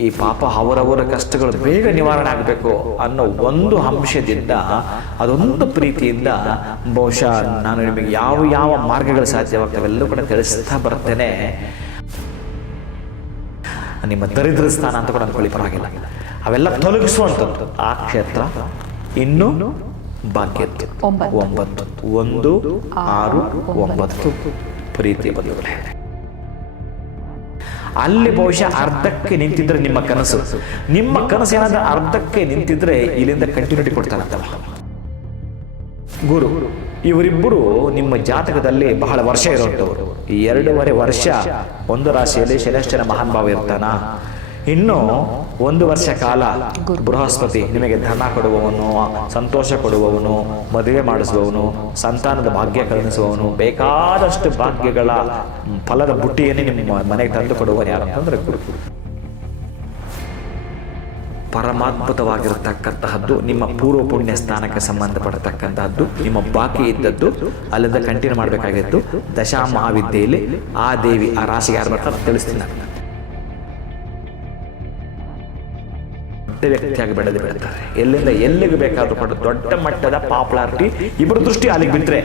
ಈ ಪಾಪ ಅವರವರ ಕಷ್ಟಗಳು ಬೇಗ ನಿವಾರಣೆ ಆಗಬೇಕು ಅನ್ನೋ ಒಂದು ಅಂಶದಿಂದ, ಅದೊಂದು ಪ್ರೀತಿಯಿಂದ ಬಹುಶಃ ನಾನು ನಿಮಗೆ ಯಾವ ಯಾವ ಮಾರ್ಗಗಳು ಸಾಧ್ಯವಾಗ್ತವೆ ಎಲ್ಲವೂ ಕೂಡ ತಿಳಿಸ್ತಾ ಬರ್ತೇನೆ. ನಿಮ್ಮ ದರಿದ್ರ ಸ್ಥಾನ ಅಂತ ಕೂಡ ಅಂದ್ಕೊಳ್ಳಿ, ಪರವಾಗಿಲ್ಲ. ಅವೆಲ್ಲ ತೊಲಗಿಸುವಂಥದ್ದು ಆ ಕ್ಷೇತ್ರ. ಇನ್ನು ಭಾಗ್ಯದ್ದು 9, 1, 6, 9 ಪ್ರೀತಿ ಬಂಧುಗಳೇ. ಅಲ್ಲಿ ಬಹುಶಃ ಅರ್ಧಕ್ಕೆ ನಿಂತಿದ್ರೆ ನಿಮ್ಮ ಕನಸು ಏನಾದ್ರೂ ಅರ್ಧಕ್ಕೆ ನಿಂತಿದ್ರೆ ಇಲ್ಲಿಂದ ಕಂಟಿನ್ಯೂಟಿ ಕೊಡ್ತಾನಂತಲ್ಲ ಗುರು. ಇವರಿಬ್ಬರು ನಿಮ್ಮ ಜಾತಕದಲ್ಲಿ ಬಹಳ ವರ್ಷ ಇರುವಂಥವ್ರು. 2.5 ವರ್ಷ ಒಂದು ರಾಶಿಯಲ್ಲಿ ಶನಿಶ್ಚರ ಮಹಾನ್ ಭಾವ ಇರ್ತಾನ. ಇನ್ನು 1 ವರ್ಷ ಕಾಲ ಬೃಹಸ್ಪತಿ ನಿಮಗೆ ಧನ ಕೊಡುವವನು, ಸಂತೋಷ ಕೊಡುವವನು, ಮದುವೆ ಮಾಡಿಸುವವನು, ಸಂತಾನದ ಭಾಗ್ಯ ಕರುಣಿಸುವವನು, ಬೇಕಾದಷ್ಟು ಭಾಗ್ಯಗಳ ಫಲದ ಬುಟ್ಟಿಯನ್ನೇ ನಿಮ್ಮ ಮನೆಗೆ ತಂದು ಕೊಡುವವನು ಯಾರು ಅಂತಂದ್ರೆ ಗುರು. ಪರಮಾದ್ಭುತವಾಗಿರತಕ್ಕಂತಹದ್ದು ನಿಮ್ಮ ಪೂರ್ವ ಪುಣ್ಯ ಸ್ಥಾನಕ್ಕೆ ಸಂಬಂಧಪಡತಕ್ಕಂತಹದ್ದು. ನಿಮ್ಮ ಬಾಕಿ ಇದ್ದದ್ದು ಅಲ್ಲಿಂದ ಕಂಟಿನ್ಯೂ ಮಾಡಬೇಕಾಗಿತ್ತು. ದಶಾ ಮಹಾವಿದ್ಯೆಯಲ್ಲಿ ಆ ದೇವಿ ಆ ರಾಶಿಗೆ ಯಾರು ಬರ್ತಾರೆ ತಿಳಿಸ್ತೀನಿ. ವ್ಯಕ್ತಿಯಾಗಿ ಬೆಳೆದಿರ್ತಾರೆ. ಎಲ್ಲಿಂದ ಎಲ್ಲಿಗೆ ಬೇಕಾದ್ರೂ ಕೂಡ ದೊಡ್ಡ ಮಟ್ಟದ ಪಾಪ್ಯುಲಾರಿಟಿ. ಇಬ್ಬರು ದೃಷ್ಟಿ ಅಲ್ಲಿಗೆ ಬಿದ್ದರೆ,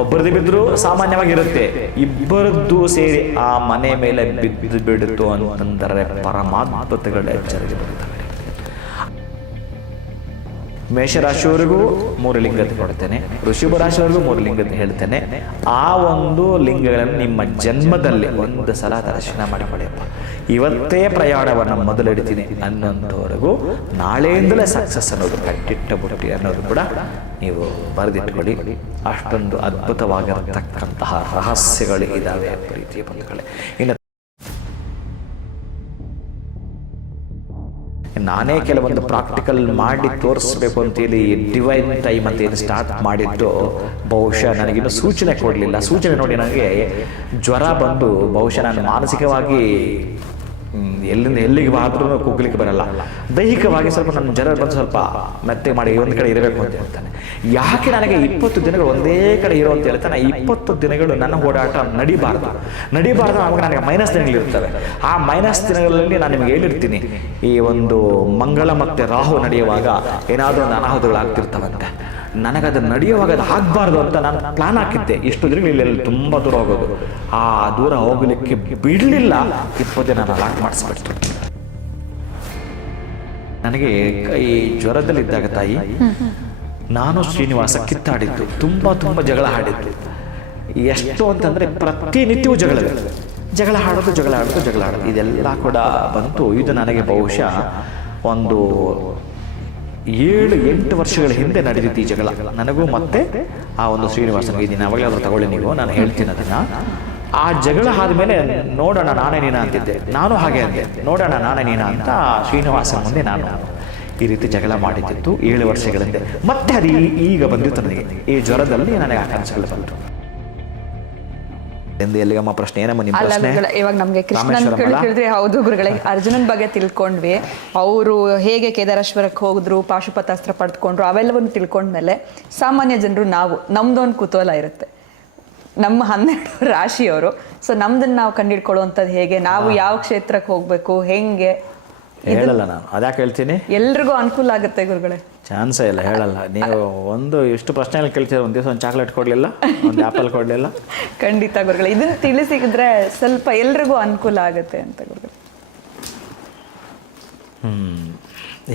ಒಬ್ಬರದ್ದು ಬಿದ್ದರೂ ಸಾಮಾನ್ಯವಾಗಿರುತ್ತೆ, ಇಬ್ಬರದ್ದು ಸೇರಿ ಆ ಮನೆ ಮೇಲೆ ಬಿದ್ದು ಬಿಡುತ್ತು ಅಂತಂದರೆ ಪರಮಾದ್ಭುತಗಳ ಎಚ್ಚರಿಕೆ ಬರುತ್ತವೆ. ಮೇಷರಾಶಿಯವರೆಗೂ 3 ಲಿಂಗದ ಕೊಡ್ತೇನೆ, ವೃಷಭ ರಾಶಿಯವರೆಗೂ 3 ಲಿಂಗದ ಹೇಳ್ತೇನೆ. ಆ ಒಂದು ಲಿಂಗಗಳನ್ನು ನಿಮ್ಮ ಜನ್ಮದಲ್ಲಿ ಒಂದು ಸಲ ದರ್ಶನ ಮಾಡಿಕೊಳ್ಳಿಯಪ್ಪ. ಇವತ್ತೇ ಪ್ರಯಾಣವನ್ನು ಮೊದಲಿಡ್ತೀನಿ ಅನ್ನೋಂಥವರೆಗೂ ನಾಳೆಯಿಂದಲೇ ಸಕ್ಸಸ್ ಅನ್ನೋದು ಕಟ್ಟಿಟ್ಟ ಬುಟ್ಟಿ ಅನ್ನೋದು ಕೂಡ ನೀವು ಬರೆದಿಟ್ಕೊಳ್ಳಿ. ಅಷ್ಟೊಂದು ಅದ್ಭುತವಾಗಿರತಕ್ಕಂತಹ ರಹಸ್ಯಗಳು ಇದ್ದಾವೆ ಪ್ರೀತಿಯ ಬಂಧುಗಳೇ. ಇನ್ನು ನಾನೇ ಕೆಲವೊಂದು ಪ್ರಾಕ್ಟಿಕಲ್ ಮಾಡಿ ತೋರಿಸ್ಬೇಕು ಅಂತೇಳಿ ಡಿವೈನ್ ಟೈಮ್ ಅಂತ ಏನು ಸ್ಟಾರ್ಟ್ ಮಾಡಿದ್ದು, ಬಹುಶಃ ನನಗಿನ್ನೂ ಸೂಚನೆ ಕೊಡಲಿಲ್ಲ. ಸೂಚನೆ ನೋಡಿ ನನಗೆ ಜ್ವರ ಬಂದು ಬಹುಶಃ ನಾನು ಮಾನಸಿಕವಾಗಿ ಎಲ್ಲಿಂದ ಎಲ್ಲಿಗೆ ಆದ್ರೂ ಕೂಗ್ಲಿಕ್ಕೆ ಬರಲ್ಲ. ದೈಹಿಕವಾಗಿ ಸ್ವಲ್ಪ ನನ್ನ ಜ್ವರ ಬಂದು ಸ್ವಲ್ಪ ಮೆತ್ತೆ ಮಾಡಿ ಒಂದು ಕಡೆ ಇರಬೇಕು ಅಂತ ಹೇಳ್ತಾನೆ. ಯಾಕೆ ನನಗೆ 20 ದಿನಗಳು ಒಂದೇ ಕಡೆ ಇರೋ ಅಂತ ಹೇಳ್ತಾನೆ. 20 ದಿನಗಳು ನನ್ನ ಓಡಾಟ ನಡಿಬಾರ್ದು ಆವಾಗ ನನಗೆ ಮೈನಸ್ ದಿನಗಳಿರ್ತವೆ. ಆ ಮೈನಸ್ ದಿನಗಳಲ್ಲಿ ನಾನು ನಿಮಗೆ ಹೇಳಿರ್ತೀನಿ, ಈ ಒಂದು ಮಂಗಳ ಮತ್ತು ರಾಹು ನಡೆಯುವಾಗ ಏನಾದರೂ ಒಂದು ಅನಾಹುತಗಳಾಗ್ತಿರ್ತವಂತೆ. ನನಗದು ನಡೆಯುವಾಗ ಅದು ಆಗಬಾರ್ದು ಅಂತ ನಾನು ಪ್ಲಾನ್ ಹಾಕಿದ್ದೆ. ಇಷ್ಟು ದಿನಗಳು ಇಲ್ಲಿ ತುಂಬ ದೂರ ಹೋಗೋದು, ಆ ದೂರ ಹೋಗಲಿಕ್ಕೆ ಬಿಡಲಿಲ್ಲ. 20 ದಿನ ನಾನು ಲಾಕ್ ಮಾಡಿಸ್ಬಿಡ್ತು. ನನಗೆ ಈ ಜ್ವರದಲ್ಲಿದ್ದಾಗ ತಾಯಿ ನಾನು ಶ್ರೀನಿವಾಸ ಕಿತ್ತಾಡಿದ್ದು, ತುಂಬ ಜಗಳ ಆಡಿದ್ದು. ಎಷ್ಟು ಅಂತಂದರೆ ಪ್ರತಿನಿತ್ಯವೂ ಜಗಳ ಆಡೋದು ಇದೆಲ್ಲ ಕೂಡ ಬಂತು. ಇದು ನನಗೆ ಬಹುಶಃ ಒಂದು 7-8 ವರ್ಷಗಳ ಹಿಂದೆ ನಡೆದಿತ್ತು ಈ ಜಗಳ ನನಗೂ ಮತ್ತೆ ಆ ಒಂದು ಶ್ರೀನಿವಾಸನಿಗೆ. ಇದನ್ನು ಯಾವಾಗಲಾದ್ರೂ ತಗೊಳ್ಳಿ ನೀವು, ನಾನು ಹೇಳ್ತೀನಿ ಅದನ್ನು. ಆ ಜಗಳ ಆದಮೇಲೆ ನೋಡೋಣ ನಾನೇ ನೀನ ಅಂತಿದ್ದೆ, ನಾನು ಹಾಗೆ ಅಂದೆ, ನೋಡೋಣ ನಾನೇ ನೀನ ಅಂತ ಶ್ರೀನಿವಾಸನ ಮುಂದೆ ನಾನು ಈ ರೀತಿ ಜಗಳ ಮಾಡಿದ್ದಿತ್ತು 7 ವರ್ಷಗಳ ಹಿಂದೆ. ಮತ್ತೆ ಅದು ಈಗ ಬಂದಿತ್ತು ನನಗೆ, ಈ ಜ್ವರದಲ್ಲಿ ನನಗೆ ಆ ಕನಸುಗಳು ಬಂತು. ಎಲ್ಲಿಗಮ್ಮ ಪ್ರಶ್ನೆ ಏನಮ್ಮ ನಿಮ್ಮ ಪ್ರಶ್ನೆ? ಇವಾಗ ನಮಗೆ ಕೃಷ್ಣನ್ ಕೇಳಿದ್ರೆ ಹೌದು ಗುರುಗಳೇ, ಅರ್ಜುನನ್ ಬಗ್ಗೆ ತಿಳ್ಕೊಂಡ್ವಿ. ಅವರು ಹೇಗೆ ಕೇದಾರೇಶ್ವರಕ್ಕೆ ಹೋಗಿದ್ರು, ಪಾಶುಪತಾಸ್ತ್ರ ಪಡೆದುಕೊಂಡ್ರು, ಅವೆಲ್ಲವನ್ನು ತಿಳ್ಕೊಂಡ್ಮೇಲೆ ಸಾಮಾನ್ಯ ಜನರು ನಮ್ದೊಂದು ಕುತೂಹಲ ಇರುತ್ತೆ. ನಮ್ಮ 12 ರಾಶಿಯವರು, ಸೊ ನಮ್ದನ್ನ ನಾವು ಕಂಡಿಡ್ಕೊಳ್ಳುವಂಥದ್ದು ಹೇಗೆ, ನಾವು ಯಾವ ಕ್ಷೇತ್ರಕ್ಕೆ ಹೋಗ್ಬೇಕು, ಹೆಂಗೆ ಹೇಳಲ್ಲ. ನಾನು ಅದ್ಯಾಕೆ ಹೇಳ್ತೀನಿ, ಎಲ್ರಿಗೂ ಅನುಕೂಲ ಆಗುತ್ತೆ ಗುರುಗಳೇ. ಚಾನ್ಸೇ ಇಲ್ಲ, ಹೇಳಲ್ಲ. ನೀವು ಒಂದು ಇಷ್ಟು ಪ್ರಶ್ನೆಗಳು ಕೇಳ್ತೀರ, ಒಂದು ದಿವಸ ಒಂದು ಚಾಕ್ಲೇಟ್ ಕೊಡಲಿಲ್ಲ, ಒಂದು ಆ್ಯಪಲ್ ಕೊಡಲಿಲ್ಲ. ಖಂಡಿತ ಗುರುಗಳೇ, ಇದನ್ನು ತಿಳಿಸಿದ್ರೆ ಸ್ವಲ್ಪ ಎಲ್ರಿಗೂ ಅನುಕೂಲ ಆಗುತ್ತೆ ಅಂತ ಗುರುಗಳೇ.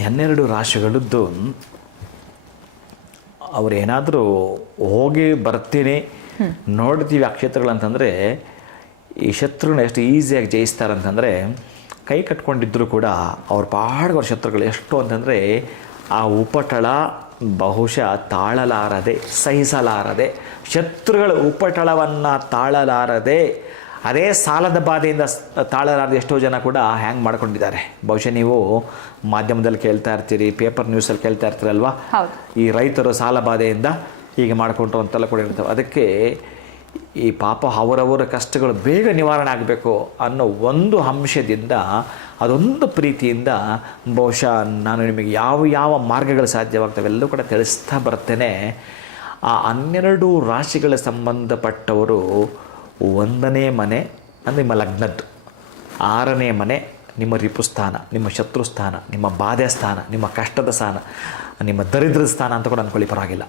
12 ರಾಶಿಗಳದ್ದು ಅವ್ರು ಏನಾದರೂ ಹೋಗಿ ಬರ್ತೀನಿ ನೋಡ್ತೀವಿ ಆ ಕ್ಷೇತ್ರಗಳಂತಂದರೆ, ಈ ಶತ್ರುನ ಎಷ್ಟು ಈಸಿಯಾಗಿ ಜಯಿಸ್ತಾರಂತಂದರೆ, ಕೈ ಕಟ್ಕೊಂಡಿದ್ದರೂ ಕೂಡ ಅವ್ರ ಪಾಡ್ಗವ್ರ ಶತ್ರುಗಳು ಎಷ್ಟು ಅಂತಂದರೆ, ಆ ಉಪಟಳ ಬಹುಶಃ ತಾಳಲಾರದೆ, ಸಹಿಸಲಾರದೆ, ಶತ್ರುಗಳ ಉಪಟಳವನ್ನು ತಾಳಲಾರದೆ, ಅದೇ ಸಾಲದ ಬಾಧೆಯಿಂದ ತಾಳಲಾರದೆ ಎಷ್ಟೋ ಜನ ಕೂಡ ಹ್ಯಾಂಗ್ ಮಾಡ್ಕೊಂಡಿದ್ದಾರೆ. ಬಹುಶಃ ನೀವು ಮಾಧ್ಯಮದಲ್ಲಿ ಕೇಳ್ತಾ ಇರ್ತೀರಿ, ಪೇಪರ್ ನ್ಯೂಸಲ್ಲಿ ಕೇಳ್ತಾ ಇರ್ತೀರಲ್ವ, ಈ ರೈತರು ಸಾಲ ಬಾಧೆಯಿಂದ ಹೀಗೆ ಮಾಡಿಕೊಂಡ್ರು ಅಂತೆಲ್ಲ ಕೂಡ ಇರ್ತವೆ. ಅದಕ್ಕೆ ಈ ಪಾಪ ಅವರವರ ಕಷ್ಟಗಳು ಬೇಗ ನಿವಾರಣೆ ಆಗಬೇಕು ಅನ್ನೋ ಒಂದು ಅಂಶದಿಂದ, ಅದೊಂದು ಪ್ರೀತಿಯಿಂದ ಬಹುಶಃ ನಾನು ನಿಮಗೆ ಯಾವ ಯಾವ ಮಾರ್ಗಗಳು ಸಾಧ್ಯವಾಗ್ತವೆ ಎಲ್ಲವೂ ಕೂಡ ತಿಳಿಸ್ತಾ ಬರ್ತೇನೆ. ಆ 12 ರಾಶಿಗಳ ಸಂಬಂಧಪಟ್ಟವರು 1ನೇ ಮನೆ ಅಂದರೆ ನಿಮ್ಮ ಲಗ್ನದ್ದು, 6ನೇ ಮನೆ ನಿಮ್ಮ ರಿಪುಸ್ಥಾನ, ನಿಮ್ಮ ಶತ್ರುಸ್ಥಾನ, ನಿಮ್ಮ ಬಾಧೆ ಸ್ಥಾನ, ನಿಮ್ಮ ಕಷ್ಟದ ಸ್ಥಾನ, ನಿಮ್ಮ ದರಿದ್ರದ ಸ್ಥಾನ ಅಂತ ಕೂಡ ಅಂದ್ಕೊಳ್ಳಿ, ಪರವಾಗಿಲ್ಲ.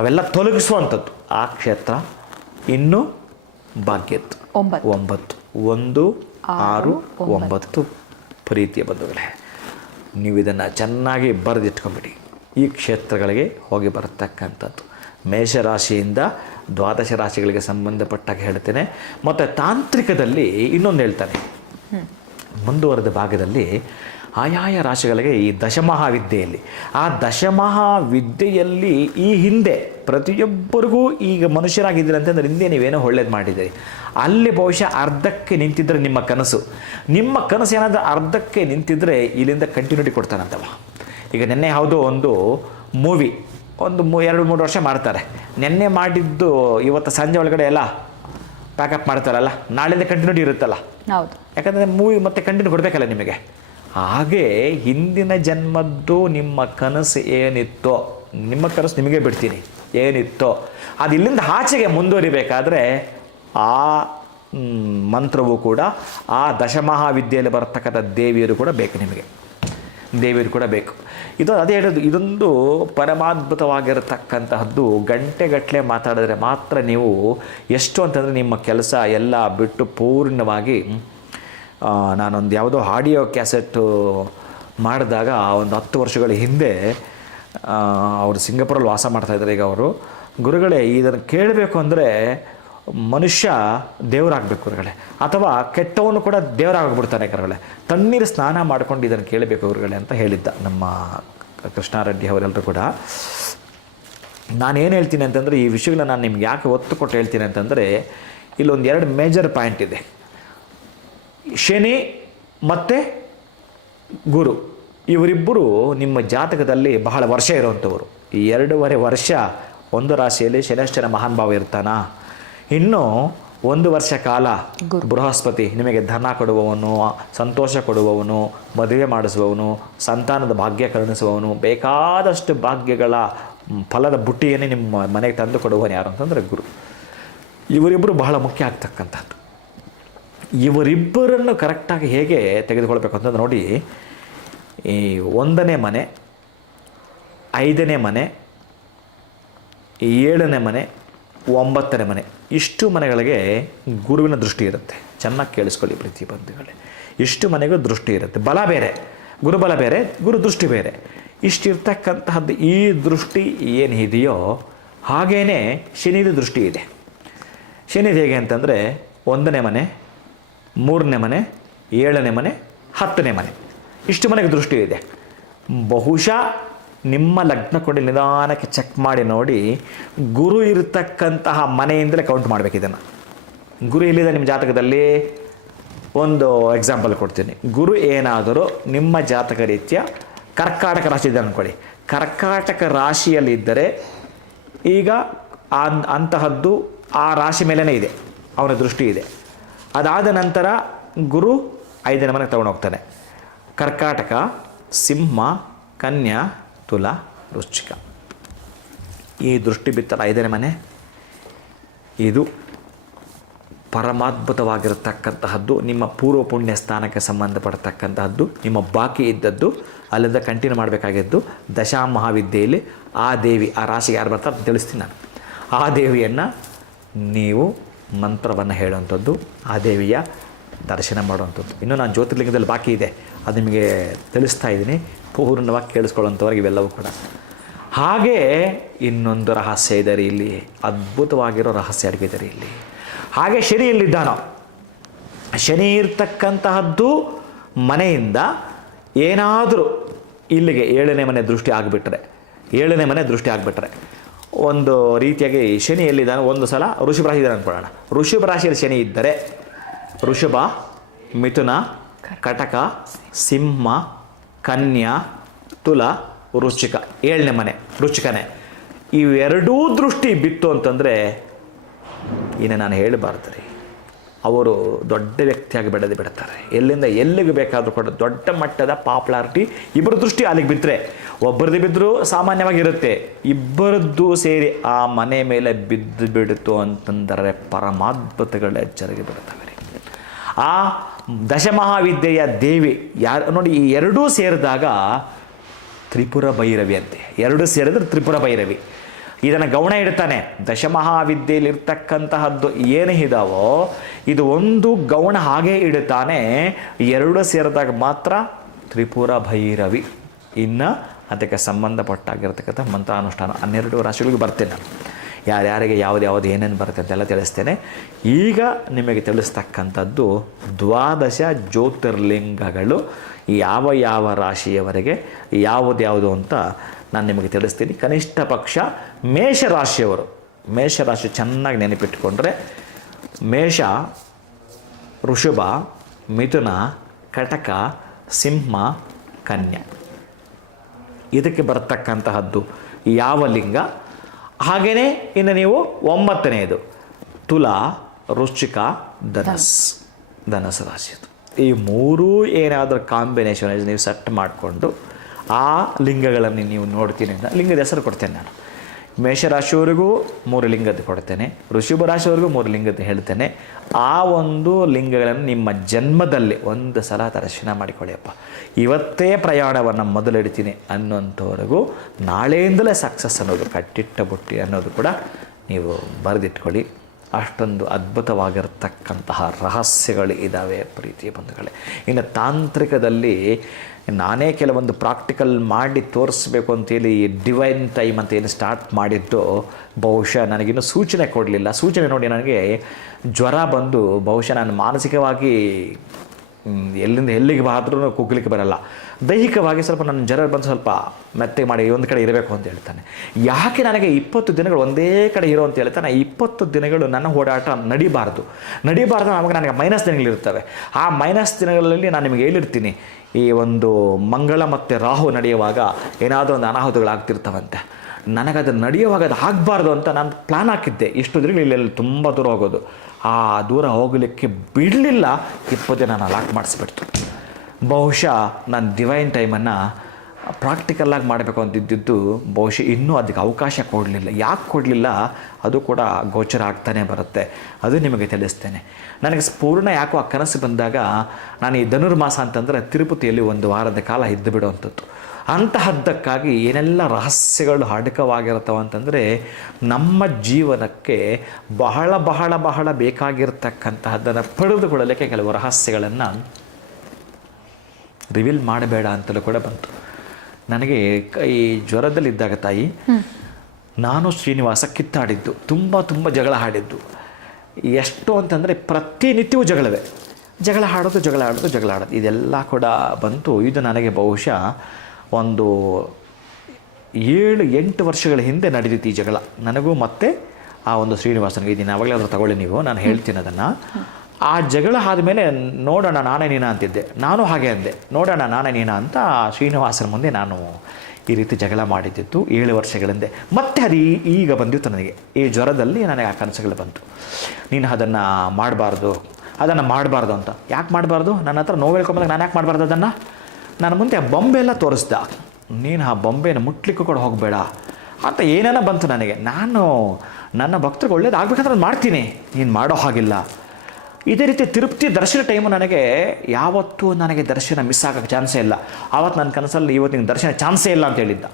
ಅವೆಲ್ಲ ತೊಲಗಿಸುವಂಥದ್ದು ಆ ಕ್ಷೇತ್ರ. ಇನ್ನು ಭಾಗ್ಯದ್ದು 9, 1, 6, 9 ಪ್ರೀತಿಯ ಬಂಧುಗಳೇ. ನೀವು ಇದನ್ನು ಚೆನ್ನಾಗಿ ಬರೆದಿಟ್ಕೊಂಬಿಡಿ. ಈ ಕ್ಷೇತ್ರಗಳಿಗೆ ಹೋಗಿ ಬರತಕ್ಕಂಥದ್ದು ಮೇಷರಾಶಿಯಿಂದ ದ್ವಾದಶ ರಾಶಿಗಳಿಗೆ ಸಂಬಂಧಪಟ್ಟಾಗ ಹೇಳ್ತೇನೆ. ಮತ್ತು ತಾಂತ್ರಿಕದಲ್ಲಿ ಇನ್ನೊಂದು ಹೇಳ್ತಾನೆ, ಮುಂದುವರೆದ ಭಾಗದಲ್ಲಿ ಆಯಾಯ ರಾಶಿಗಳಿಗೆ ಈ ದಶಮಹಾವಿದ್ಯೆಯಲ್ಲಿ, ಆ ದಶಮಹಾವಿದ್ಯೆಯಲ್ಲಿ ಈ ಹಿಂದೆ ಪ್ರತಿಯೊಬ್ಬರಿಗೂ ಈಗ ಮನುಷ್ಯರಾಗಿದ್ದೀರಿ ಅಂತಂದರೆ ಹಿಂದೆ ನೀವೇನೋ ಒಳ್ಳೇದು ಮಾಡಿದ್ದೀರಿ, ಅಲ್ಲಿ ಬಹುಶಃ ಅರ್ಧಕ್ಕೆ ನಿಂತಿದ್ದರೆ ನಿಮ್ಮ ಕನಸು ಏನಾದರೂ ಅರ್ಧಕ್ಕೆ ನಿಂತಿದ್ದರೆ ಇಲ್ಲಿಂದ ಕಂಟಿನ್ಯೂಟಿ ಕೊಡ್ತಾನಂತವ. ಈಗ ನೆನ್ನೆ ಯಾವುದೋ ಒಂದು ಮೂವಿ ಒಂದು 2-3 ವರ್ಷ ಮಾಡ್ತಾರೆ, ನೆನ್ನೆ ಮಾಡಿದ್ದು ಇವತ್ತು ಸಂಜೆ ಒಳಗಡೆ ಎಲ್ಲ ಪ್ಯಾಕಪ್ ಮಾಡ್ತಾರಲ್ಲ, ನಾಳೆಯಿಂದ ಕಂಟಿನ್ಯೂಟಿ ಇರುತ್ತಲ್ಲ. ಹೌದು, ಯಾಕಂದರೆ ಮೂವಿ ಮತ್ತೆ ಕಂಟಿನ್ಯೂ ಕೊಡಬೇಕಲ್ಲ ನಿಮಗೆ. ಹಾಗೆ ಹಿಂದಿನ ಜನ್ಮದ್ದು ನಿಮ್ಮ ಕನಸು ಏನಿತ್ತೋ, ನಿಮ್ಮ ಕನಸು ನಿಮಗೆ ಬಿಡ್ತೀನಿ, ಏನಿತ್ತೋ ಅದು ಇಲ್ಲಿಂದ ಆಚೆಗೆ ಮುಂದುವರಿಬೇಕಾದ್ರೆ ಆ ಮಂತ್ರವೂ ಕೂಡ, ಆ ದಶಮಹಾವಿದ್ಯೆಯಲ್ಲಿ ಬರ್ತಕ್ಕಂಥ ದೇವಿಯರು ಕೂಡ ಬೇಕು ನಿಮಗೆ, ದೇವಿಯರು ಕೂಡ ಬೇಕು. ಅದೇ ಹೇಳೋದು, ಇದೊಂದು ಪರಮಾದ್ಭುತವಾಗಿರತಕ್ಕಂತಹದ್ದು. ಗಂಟೆಗಟ್ಟಲೆ ಮಾತಾಡಿದ್ರೆ ಮಾತ್ರ ನೀವು ಎಷ್ಟು ಅಂತಂದರೆ ನಿಮ್ಮ ಕೆಲಸ ಎಲ್ಲ ಬಿಟ್ಟು ಪೂರ್ಣವಾಗಿ. ನಾನೊಂದು ಯಾವುದೋ ಆಡಿಯೋ ಕ್ಯಾಸೆಟ್ಟು ಮಾಡಿದಾಗ ಒಂದು 10 ವರ್ಷಗಳ ಹಿಂದೆ ಅವರು ಸಿಂಗಾಪುರಲ್ಲಿ ವಾಸ ಮಾಡ್ತಾಯಿದ್ದಾರೆ. ಈಗ ಅವರು ಗುರುಗಳೇ ಇದನ್ನು ಕೇಳಬೇಕು ಅಂದರೆ ಮನುಷ್ಯ ದೇವರಾಗಬೇಕು ಗುರುಗಳೇ, ಅಥವಾ ಕೆಟ್ಟವನು ಕೂಡ ದೇವರಾಗ್ಬಿಡ್ತಾನೆ ಗುರುಗಳೇ, ತಣ್ಣೀರು ಸ್ನಾನ ಮಾಡ್ಕೊಂಡು ಇದನ್ನು ಕೇಳಬೇಕು ಗುರುಗಳೇ ಅಂತ ಹೇಳಿದ್ದ ನಮ್ಮ ಕೃಷ್ಣಾರೆಡ್ಡಿ ಅವರೆಲ್ಲರೂ ಕೂಡ. ನಾನೇನು ಹೇಳ್ತೀನಿ ಅಂತಂದರೆ, ಈ ವಿಷಯಗಳನ್ನ ನಾನು ನಿಮ್ಗೆ ಯಾಕೆ ಒತ್ತು ಕೊಟ್ಟು ಹೇಳ್ತೀನಿ ಅಂತಂದರೆ, ಇಲ್ಲೊಂದು 2 ಮೇಜರ್ ಪಾಯಿಂಟ್ ಇದೆ. ಶನಿ ಮತ್ತು ಗುರು ಇವರಿಬ್ಬರು ನಿಮ್ಮ ಜಾತಕದಲ್ಲಿ ಬಹಳ ವರ್ಷ ಇರುವಂಥವರು. ಈ 2.5 ವರ್ಷ ಒಂದು ರಾಶಿಯಲ್ಲಿ ಶನಿಶ್ಚರ ಮಹಾನ್ ಭಾವ ಇರ್ತಾನ. ಇನ್ನು 1 ವರ್ಷ ಕಾಲ ಬೃಹಸ್ಪತಿ ನಿಮಗೆ ಧನ ಕೊಡುವವನು, ಸಂತೋಷ ಕೊಡುವವನು, ಮದುವೆ ಮಾಡಿಸುವವನು, ಸಂತಾನದ ಭಾಗ್ಯ ಕರುಣಿಸುವವನು, ಬೇಕಾದಷ್ಟು ಭಾಗ್ಯಗಳ ಫಲದ ಬುಟ್ಟಿಯನ್ನೇ ನಿಮ್ಮ ಮನೆಗೆ ತಂದು ಕೊಡುವವನು ಯಾರು ಅಂತಂದರೆ ಗುರು. ಇವರಿಬ್ಬರು ಬಹಳ ಮುಖ್ಯ ಆಗ್ತಕ್ಕಂಥದ್ದು. ಇವರಿಬ್ಬರನ್ನು ಕರೆಕ್ಟಾಗಿ ಹೇಗೆ ತೆಗೆದುಕೊಳ್ಬೇಕು ಅಂತಂದ್ರೆ ನೋಡಿ, ಈ 1ನೇ ಮನೆ, 5ನೇ ಮನೆ, 7ನೇ ಮನೆ, 9ನೇ ಮನೆ, ಇಷ್ಟು ಮನೆಗಳಿಗೆ ಗುರುವಿನ ದೃಷ್ಟಿ ಇರುತ್ತೆ. ಚೆನ್ನಾಗಿ ಕೇಳಿಸ್ಕೊಳ್ಳಿ ಪ್ರೀತಿ ಬಂಧುಗಳೇ, ಇಷ್ಟು ಮನೆಗೂ ದೃಷ್ಟಿ ಇರುತ್ತೆ. ಬಲ ಬೇರೆ, ಗುರುಬಲ ಬೇರೆ, ಗುರು ದೃಷ್ಟಿ ಬೇರೆ. ಇಷ್ಟಿರ್ತಕ್ಕಂತಹದ್ದು ಈ ದೃಷ್ಟಿ ಏನಿದೆಯೋ ಹಾಗೇ ಶನಿದ ದೃಷ್ಟಿ ಇದೆ. ಶನಿದು ಹೇಗೆ ಅಂತಂದರೆ 1ನೇ ಮನೆ, 3ನೇ ಮನೆ, 7ನೇ ಮನೆ, 10ನೇ ಮನೆ, ಇಷ್ಟು ಮನೆಗೆ ದೃಷ್ಟಿ ಇದೆ. ಬಹುಶಃ ನಿಮ್ಮ ಲಗ್ನ ಕೊಡಿ ನಿಧಾನಕ್ಕೆ ಚೆಕ್ ಮಾಡಿ ನೋಡಿ, ಗುರು ಇರತಕ್ಕಂತಹ ಮನೆಯಿಂದಲೇ ಕೌಂಟ್ ಮಾಡಬೇಕು ಇದನ್ನು. ಗುರು ಎಲ್ಲಿದೆ ನಿಮ್ಮ ಜಾತಕದಲ್ಲಿ? ಒಂದು ಎಕ್ಸಾಂಪಲ್ ಕೊಡ್ತೀನಿ. ಗುರು ಏನಾದರೂ ನಿಮ್ಮ ಜಾತಕ ರೀತ್ಯ ಕರ್ಕಾಟಕ ರಾಶಿ ಇದೆ ಅಂದ್ಕೊಳ್ಳಿ. ಕರ್ಕಾಟಕ ರಾಶಿಯಲ್ಲಿದ್ದರೆ ಈಗ ಅಂತಹದ್ದು ಆ ರಾಶಿ ಮೇಲೇ ಇದೆ, ಅವನ ದೃಷ್ಟಿ ಇದೆ. ಅದಾದ ನಂತರ ಗುರು 5ನೇ ಮನೆಗೆ ತಗೊಂಡೋಗ್ತಾನೆ. ಕರ್ಕಾಟಕ, ಸಿಂಹ, ಕನ್ಯಾ, ತುಲ, ವೃಶ್ಚಿಕ, ಈ ದೃಷ್ಟಿ ಬಿತ್ತಲ್ಲ 5ನೇ ಮನೆ, ಇದು ಪರಮಾದ್ಭುತವಾಗಿರತಕ್ಕಂತಹದ್ದು. ನಿಮ್ಮ ಪೂರ್ವ ಪುಣ್ಯ ಸ್ಥಾನಕ್ಕೆ ಸಂಬಂಧಪಡ್ತಕ್ಕಂತಹದ್ದು. ನಿಮ್ಮ ಬಾಕಿ ಇದ್ದದ್ದು ಅಲ್ಲಿಂದ ಕಂಟಿನ್ಯೂ ಮಾಡಬೇಕಾಗಿದ್ದು ದಶಮಹಾವಿದ್ಯೆಯಲ್ಲಿ ಆ ದೇವಿ, ಆ ರಾಶಿಗೆ ಯಾರು ಬರ್ತಾರೆ ಅಂತ ತಿಳಿಸ್ತೀನಿ ನಾನು. ಆ ದೇವಿಯನ್ನು ನೀವು ಮಂತ್ರವನ್ನು ಹೇಳುವಂಥದ್ದು, ಆ ದೇವಿಯ ದರ್ಶನ ಮಾಡುವಂಥದ್ದು. ಇನ್ನು ನಾನು ಜ್ಯೋತಿರ್ಲಿಂಗದಲ್ಲಿ ಬಾಕಿ ಇದೆ, ಅದು ನಿಮಗೆ ತಿಳಿಸ್ತಾ ಇದ್ದೀನಿ, ಪೂರ್ಣವಾಗಿ ಕೇಳಿಸ್ಕೊಳ್ಳುವಂಥವ್ರಿಗೆ ಇವೆಲ್ಲವೂ ಕೂಡ. ಹಾಗೇ ಇನ್ನೊಂದು ರಹಸ್ಯ ಇದೆ ರೀ ಇಲ್ಲಿ, ಅದ್ಭುತವಾಗಿರೋ ರಹಸ್ಯ ಅಡಗಿದೆ ರೀ ಇಲ್ಲಿ. ಹಾಗೆ ಶನಿ ಎಲ್ಲಿದ್ದಾನೋ, ಶನಿ ಇರ್ತಕ್ಕಂತಹದ್ದು ಮನೆಯಿಂದ ಏನಾದರೂ ಇಲ್ಲಿಗೆ 7ನೇ ಮನೆ ದೃಷ್ಟಿ ಆಗಿಬಿಟ್ರೆ, 7ನೇ ಮನೆ ದೃಷ್ಟಿ ಆಗಿಬಿಟ್ರೆ ಒಂದು ರೀತಿಯಾಗಿ ಶನಿ ಎಲ್ಲಿದ್ದಾನೆ, ಒಂದು ಸಲ ವೃಷಭ ರಾಶಿ ಇದ್ದಾನೆ ಅಂದ್ಕೊಳ್ಳೋಣ. ವೃಷಭ ರಾಶಿಯಲ್ಲಿ ಶನಿ ಇದ್ದರೆ ವೃಷಭ, ಮಿಥುನ, ಕಟಕ, ಸಿಂಹ, ಕನ್ಯಾ, ತುಲ, ವೃಶ್ಚಿಕ, 7ನೇ ಮನೆ ವೃಶ್ಚಿಕನೇ. ಇವೆರಡೂ ದೃಷ್ಟಿ ಬಿತ್ತು ಅಂತಂದರೆ ಇನ್ನು ನಾನು ಹೇಳಬಾರ್ದು ರೀ, ಅವರು ದೊಡ್ಡ ವ್ಯಕ್ತಿಯಾಗಿ ಬೆಳೆದು ಬಿಡ್ತಾರೆ. ಎಲ್ಲಿಂದ ಎಲ್ಲಿಗೆ ಬೇಕಾದರೂ ಕೂಡ ದೊಡ್ಡ ಮಟ್ಟದ ಪಾಪ್ಯುಲಾರಿಟಿ. ಇಬ್ಬರ ದೃಷ್ಟಿ ಅಲ್ಲಿಗೆ ಬಿದ್ದರೆ, ಒಬ್ಬರದ್ದು ಬಿದ್ದರೂ ಸಾಮಾನ್ಯವಾಗಿರುತ್ತೆ, ಇಬ್ಬರದ್ದು ಸೇರಿ ಆ ಮನೆ ಮೇಲೆ ಬಿದ್ದು ಬಿಡ್ತು ಅಂತಂದರೆ ಪರಮಾದ್ಭುತಗಳ ಎಚ್ಚರಿಕೆ ಬಿಡುತ್ತವೆ ರೀ. ಆ ದಶಮಹಾವಿದ್ಯೆಯ ದೇವಿ ಯಾರು ನೋಡಿ, ಈ ಎರಡೂ ಸೇರಿದಾಗ ತ್ರಿಪುರ ಭೈರವಿ ಅಂತೆ. ಎರಡು ಸೇರಿದ್ರೆ ತ್ರಿಪುರ ಭೈರವಿ. ಇದನ್ನು ಗೌಣ ಇಡ್ತಾನೆ. ದಶಮಹಾವಿದ್ಯೆಯಲ್ಲಿರ್ತಕ್ಕಂತಹದ್ದು ಏನು ಇದಾವೋ ಇದು ಒಂದು ಗೌಣ ಹಾಗೆ ಇಡುತ್ತಾನೆ. ಎರಡು ಸೇರಿದಾಗ ಮಾತ್ರ ತ್ರಿಪುರ ಭೈರವಿ. ಇನ್ನು ಅದಕ್ಕೆ ಸಂಬಂಧಪಟ್ಟಾಗಿರ್ತಕ್ಕಂಥ ಮಂತ್ರಾನುಷ್ಠಾನ 12 ರಾಶಿಗಳಿಗೆ ಬರ್ತೇನೆ ನಾನು. ಯಾರ್ಯಾರಿಗೆ ಯಾವ್ದು ಏನೇನು ಬರುತ್ತೆ ಅಂತೆಲ್ಲ ತಿಳಿಸ್ತೇನೆ. ಈಗ ನಿಮಗೆ ತಿಳಿಸ್ತಕ್ಕಂಥದ್ದು 12 ಜ್ಯೋತಿರ್ಲಿಂಗಗಳು ಯಾವ ಯಾವ ರಾಶಿಯವರೆಗೆ ಯಾವುದು ಅಂತ ನಾನು ನಿಮಗೆ ತಿಳಿಸ್ತೀನಿ. ಕನಿಷ್ಠ ಪಕ್ಷ ಮೇಷರಾಶಿಯವರು, ಮೇಷರಾಶಿ ಚೆನ್ನಾಗಿ ನೆನಪಿಟ್ಟುಕೊಂಡ್ರೆ ಮೇಷ, ವೃಷಭ, ಮಿಥುನ, ಕಟಕ, ಸಿಂಹ, ಕನ್ಯಾ ಇದಕ್ಕೆ ಬರತಕ್ಕಂತಹದ್ದು ಯಾವ ಲಿಂಗ. ಹಾಗೆಯೇ ಇನ್ನು ನೀವು 9ನೇದು ತುಲಾ, ವೃಶ್ಚಿಕ, ಧನಸ್ ರಾಶಿಯದು. ಈ ಮೂರೂ ಏನಾದರೂ ಕಾಂಬಿನೇಷನ್ ನೀವು ಸೆಟ್ ಮಾಡಿಕೊಂಡು ಆ ಲಿಂಗಗಳನ್ನು ನೀವು ನೋಡ್ತೀನಿ ಅಂತ ಲಿಂಗದ ಹೆಸರು ಕೊಡ್ತೇನೆ ನಾನು. ಮೇಷರಾಶಿಯವರಿಗೂ 3 ಲಿಂಗದ್ದು ಕೊಡ್ತೇನೆ, ವೃಷಭ ರಾಶಿಯವರೆಗೂ 3 ಲಿಂಗದ್ದು ಹೇಳ್ತೇನೆ. ಆ ಒಂದು ಲಿಂಗಗಳನ್ನು ನಿಮ್ಮ ಜನ್ಮದಲ್ಲಿ ಒಂದು ಸಲ ದರ್ಶನ ಮಾಡಿಕೊಳ್ಳಿಯಪ್ಪ. ಇವತ್ತೇ ಪ್ರಯಾಣವನ್ನು ಮೊದಲಿಡ್ತೀನಿ ಅನ್ನೋಂಥವರೆಗೂ ನಾಳೆಯಿಂದಲೇ ಸಕ್ಸಸ್ ಅನ್ನೋದು ಕಟ್ಟಿಟ್ಟ ಬುಟ್ಟಿ ಅನ್ನೋದು ಕೂಡ ನೀವು ಬರೆದಿಟ್ಕೊಳ್ಳಿ. ಅಷ್ಟೊಂದು ಅದ್ಭುತವಾಗಿರ್ತಕ್ಕಂತಹ ರಹಸ್ಯಗಳು ಇದ್ದಾವೆ ಪ್ರೀತಿಯ ಬಂಧುಗಳೇ. ಇನ್ನು ತಾಂತ್ರಿಕದಲ್ಲಿ ನಾನೇ ಕೆಲವೊಂದು ಪ್ರಾಕ್ಟಿಕಲ್ ಮಾಡಿ ತೋರಿಸ್ಬೇಕು ಅಂತೇಳಿ ಡಿವೈನ್ ಟೈಮ್ ಅಂತ ಏನು ಸ್ಟಾರ್ಟ್ ಮಾಡಿದ್ದು ಬಹುಶಃ ನನಗಿನ್ನೂ ಸೂಚನೆ ಕೊಡಲಿಲ್ಲ. ಸೂಚನೆ ನೋಡಿ ನನಗೆ ಜ್ವರ ಬಂದು ಬಹುಶಃ ನಾನು ಮಾನಸಿಕವಾಗಿ ಎಲ್ಲಿಂದ ಎಲ್ಲಿಗೆ ಬಾದ್ರೂ ಕುಗ್ಲಿಕ್ಕೆ ಬರಲ್ಲ. ದೈಹಿಕವಾಗಿ ಸ್ವಲ್ಪ ನನ್ನ ಜ್ವರ ಬಂದು ಸ್ವಲ್ಪ ಮೆತ್ತಗೆ ಮಾಡಿ ಒಂದು ಕಡೆ ಇರಬೇಕು ಅಂತ ಹೇಳ್ತಾನೆ. ಯಾಕೆ ನನಗೆ 20 ದಿನಗಳು ಒಂದೇ ಕಡೆ ಇರೋ ಅಂತ ಹೇಳ್ತಾನೆ. 20 ದಿನಗಳು ನನ್ನ ಓಡಾಟ ನಡಿಬಾರ್ದು ಆವಾಗ ನನಗೆ ಮೈನಸ್ ದಿನಗಳಿರ್ತವೆ. ಆ ಮೈನಸ್ ದಿನಗಳಲ್ಲಿ ನಾನು ನಿಮಗೆ ಹೇಳಿರ್ತೀನಿ, ಈ ಒಂದು ಮಂಗಳ ಮತ್ತು ರಾಹು ನಡೆಯುವಾಗ ಏನಾದರೂ ಒಂದು ಅನಾಹುತಗಳಾಗ್ತಿರ್ತವಂತೆ. ನನಗದು ನಡೆಯುವಾಗ ಅದು ಆಗಬಾರ್ದು ಅಂತ ನಾನು ಪ್ಲ್ಯಾನ್ ಹಾಕಿದ್ದೆ. ಇಷ್ಟು ದಿನಗಳು ಇಲ್ಲೆಲ್ಲ ತುಂಬ ದೂರ ಹೋಗೋದು. ಆ ದೂರ ಹೋಗಲಿಕ್ಕೆ ಬಿಡಲಿಲ್ಲ. 20 ದಿನ ನಾನು ಲಾಕ್ ಮಾಡಿಸ್ಬಿಡ್ತು. ಬಹುಶಃ ನಾನು ಡಿವೈನ್ ಟೈಮನ್ನು ಪ್ರಾಕ್ಟಿಕಲ್ಲಾಗಿ ಮಾಡಬೇಕು ಅಂತಿದ್ದು ಬಹುಶಃ ಇನ್ನೂ ಅದಕ್ಕೆ ಅವಕಾಶ ಕೊಡಲಿಲ್ಲ. ಯಾಕೆ ಕೊಡಲಿಲ್ಲ ಅದು ಕೂಡ ಗೋಚರ ಆಗ್ತಾನೆ ಬರುತ್ತೆ. ಅದು ನಿಮಗೆ ತಿಳಿಸ್ತೇನೆ. ನನಗೆ ಪೂರ್ಣ ಯಾಕೋ ಆ ಕನಸು ಬಂದಾಗ ನಾನು ಈ ಧನುರ್ಮಾಸ ಅಂತಂದರೆ ತಿರುಪತಿಯಲ್ಲಿ 1 ವಾರದ ಕಾಲ ಇದ್ದು ಬಿಡುವಂಥದ್ದು. ಅಂತಹದ್ದಕ್ಕಾಗಿ ಏನೆಲ್ಲ ರಹಸ್ಯಗಳು ಅಡಕವಾಗಿರ್ತವೆ ಅಂತಂದರೆ ನಮ್ಮ ಜೀವನಕ್ಕೆ ಬಹಳ ಬಹಳ ಬಹಳ ಬೇಕಾಗಿರ್ತಕ್ಕಂತಹದ್ದನ್ನು ಪಡೆದುಕೊಳ್ಳಲಿಕ್ಕೆ ಕೆಲವು ರಹಸ್ಯಗಳನ್ನು ರಿವೀಲ್ ಮಾಡಬೇಡ ಅಂತಲೂ ಕೂಡ ಬಂತು. ನನಗೆ ಈ ಜ್ವರದಲ್ಲಿದ್ದಾಗ ತಾಯಿ ನಾನು ಶ್ರೀನಿವಾಸ ಕಿತ್ತಾಡಿದ್ದು, ತುಂಬ ಜಗಳ ಆಡಿದ್ದು. ಎಷ್ಟು ಅಂತಂದರೆ ಪ್ರತಿನಿತ್ಯವೂ ಜಗಳ ಆಡೋದು ಇದೆಲ್ಲ ಕೂಡ ಬಂತು. ಇದು ನನಗೆ ಬಹುಶಃ ಒಂದು 7-8 ವರ್ಷಗಳ ಹಿಂದೆ ನಡೆದಿತ್ತು ಈ ಜಗಳ ನನಗೂ ಮತ್ತು ಆ ಒಂದು ಶ್ರೀನಿವಾಸನಿಗೆ. ಇದನ್ನು ಅವಾಗಲೇ ಆದರೂ ತಗೊಳ್ಳಿ ನೀವು, ನಾನು ಹೇಳ್ತೀನಿ ಅದನ್ನು. ಆ ಜಗಳ ಆದಮೇಲೆ ನೋಡೋಣ ನಾನೇ ನೀನಾ ಅಂತಿದ್ದೆ. ನಾನು ಹಾಗೆ ಅಂದೆ, ನೋಡೋಣ ನಾನೇ ನೀನಾ ಅಂತ ಶ್ರೀನಿವಾಸನ ಮುಂದೆ ನಾನು ಈ ರೀತಿ ಜಗಳ ಮಾಡಿದ್ದಿತ್ತು 7 ವರ್ಷಗಳಿಂದ. ಮತ್ತೆ ಅದು ಈಗ ಬಂದಿತ್ತು ನನಗೆ. ಈ ಜ್ವರದಲ್ಲಿ ನನಗೆ ಆ ಕನಸುಗಳು ಬಂತು. ನೀನು ಅದನ್ನು ಮಾಡಬಾರ್ದು ಅಂತ. ಯಾಕೆ ಮಾಡಬಾರ್ದು? ನನ್ನ ಹತ್ರ ನೋವು ಹೇಳ್ಕೊಂಬಂದಾಗ ನಾನು ಯಾಕೆ ಮಾಡಬಾರ್ದು ಅದನ್ನು? ನನ್ನ ಮುಂದೆ ಆ ಬೊಂಬೆ ಎಲ್ಲ ತೋರಿಸ್ದ. ನೀನು ಆ ಬೊಂಬೆನ ಮುಟ್ಲಿಕ್ಕೂ ಕೂಡ ಹೋಗಬೇಡ ಅಂತ ಏನೇನೋ ಬಂತು ನನಗೆ. ನಾನು ನನ್ನ ಭಕ್ತರಿಗೆ ಒಳ್ಳೇದಾಗಬೇಕಂದ್ರೆ ನಾನು ಮಾಡ್ತೀನಿ, ನೀನು ಮಾಡೋ ಹಾಗಿಲ್ಲ. ಇದೇ ರೀತಿ ತಿರುಪತಿ ದರ್ಶನ ಟೈಮು ನನಗೆ ಯಾವತ್ತೂ ನನಗೆ ದರ್ಶನ ಮಿಸ್ ಆಗೋಕ್ಕೆ ಚಾನ್ಸೇ ಇಲ್ಲ. ಆವತ್ತು ನನ್ನ ಕನಸಲ್ಲಿ ಇವತ್ತು ನಿಂಗೆ ದರ್ಶನ ಚಾನ್ಸೇ ಇಲ್ಲ ಅಂತ ಹೇಳಿದ್ದ.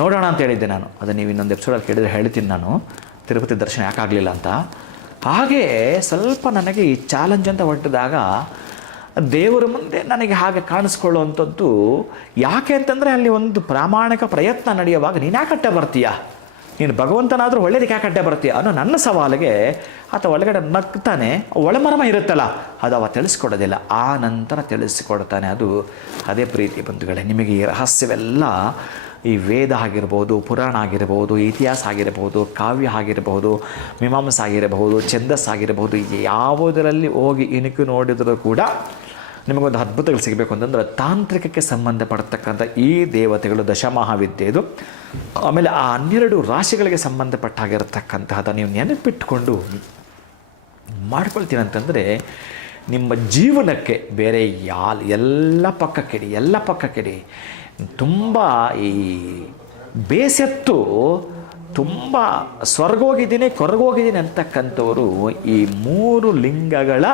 ನೋಡೋಣ ಅಂತ ಹೇಳಿದ್ದೆ ನಾನು. ಅದು ನೀವು ಇನ್ನೊಂದು ಎಪಿಸೋಡಲ್ಲಿ ಕೇಳಿದರೆ ಹೇಳ್ತೀನಿ ನಾನು ತಿರುಪತಿ ದರ್ಶನ ಯಾಕಾಗಲಿಲ್ಲ ಅಂತ. ಹಾಗೇ ಸ್ವಲ್ಪ ನನಗೆ ಈ ಚಾಲೆಂಜ್ ಅಂತ ಹೊರಟಿದಾಗ ದೇವರ ಮುಂದೆ ನನಗೆ ಹಾಗೆ ಕಾಣಿಸ್ಕೊಳ್ಳುವಂಥದ್ದು ಯಾಕೆ ಅಂತಂದರೆ ಅಲ್ಲಿ ಒಂದು ಪ್ರಾಮಾಣಿಕ ಪ್ರಯತ್ನ ನಡೆಯುವಾಗ ನೀನು ಯಾಕೆ ಅಡ್ಡ ಬರ್ತೀಯಾ, ನೀನು ಭಗವಂತನಾದರೂ ಒಳ್ಳೇದಕ್ಕೆ ಯಾಕೆ ಅಡ್ಡ ಬರ್ತೀಯ ಅನ್ನೋ ನನ್ನ ಸವಾಲಿಗೆ ಆತ ಒಳಗಡೆ ನಗ್ತಾನೆ. ಒಳಮರಮ ಇರುತ್ತಲ್ಲ ಅದು ಅವ ತಿಳಿಸ್ಕೊಡೋದಿಲ್ಲ, ಆ ನಂತರ ತಿಳಿಸಿಕೊಡ್ತಾನೆ. ಅದೇ ಪ್ರೀತಿ ಬಂಧುಗಳೇ. ನಿಮಗೆ ಈ ರಹಸ್ಯವೆಲ್ಲ ಈ ವೇದ ಆಗಿರ್ಬೋದು, ಪುರಾಣ ಆಗಿರ್ಬೋದು, ಇತಿಹಾಸ ಆಗಿರಬಹುದು, ಕಾವ್ಯ ಆಗಿರಬಹುದು, ಮೀಮಾಂಸ ಆಗಿರಬಹುದು, ಛಂದಸ್ ಆಗಿರಬಹುದು, ಯಾವುದರಲ್ಲಿ ಹೋಗಿ ಇಣುಕಿ ನೋಡಿದರೂ ಕೂಡ ನಿಮಗೊಂದು ಅದ್ಭುತಗಳು ಸಿಗಬೇಕು ಅಂತಂದ್ರೆ ತಾಂತ್ರಿಕಕ್ಕೆ ಸಂಬಂಧಪಡ್ತಕ್ಕಂಥ ಈ ದೇವತೆಗಳು ದಶಮಹಾವಿದ್ಯೆದು. ಆಮೇಲೆ ಆ 12 ರಾಶಿಗಳಿಗೆ ಸಂಬಂಧಪಟ್ಟಾಗಿರತಕ್ಕಂತಹದ್ದು ನೀವು ನೆನಪಿಟ್ಕೊಂಡು ಮಾಡ್ಕೊಳ್ತೀನಿ ಅಂತಂದರೆ ನಿಮ್ಮ ಜೀವನಕ್ಕೆ ಬೇರೆ ಎಲ್ಲ ಪಕ್ಕಕ್ಕಿಡಿ ತುಂಬ ಈ ಬೇಸತ್ತು ತುಂಬ ಸ್ವರ್ಗೋಗಿದ್ದೀನಿ ಕೊರಗೋಗಿದ್ದೀನಿ ಅಂತಕ್ಕಂಥವರು ಈ 3 ಲಿಂಗಗಳ